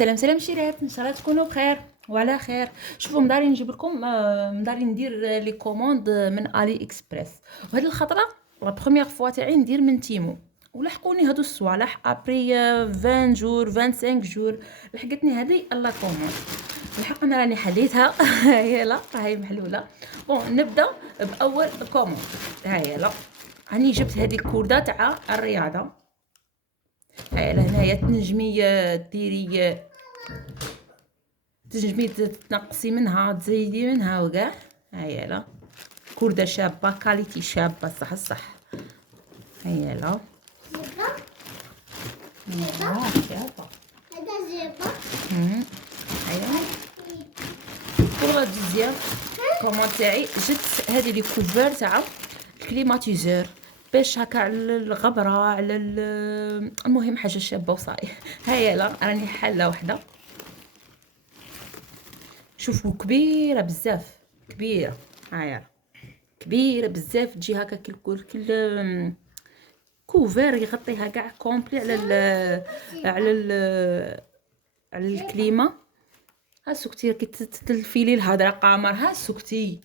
سلام سلام شيرات، ان شاء الله تكونوا بخير وعلى خير. شوفوا مداري نجيب لكم مداري ندير لي كوموند من الي اكسبريس. وهاد الخطره لا بروميير فوا تاعي ندير من تيمو، ولحقوني هادو الصوالح ابري 20 جور 25 جور. لحقتني هذه لا كوموند، الحق انا راني حليتها. يلا هاي محلوله. بون نبدا باول كوموند. هاي يلا راني جبت هذه الكورده تاع الرياضه. هاي لهنايا تنجمي ديري، تنجمي تنقصي منها تزيدي منها وكاع. هاي لا كردة شابة كاليتي شابة صح الصح. هاي لا شابة هذا زيبا. هاي pour la deuxième كومون تاعي جبت هذه لي كوفر تاع الكليماتيزور باش هكا على الغبرة على المهم حاجة شابة وصاي. هاي لا راني حالة وحدة، شوفوا كبيره بزاف كبيره. هاي كبيره بزاف تجي هكا كل كوفر يغطيها كاع كومبلي على على الكليمه. ها سكتي كي تلفي لي الهضره قمر، ها سكتي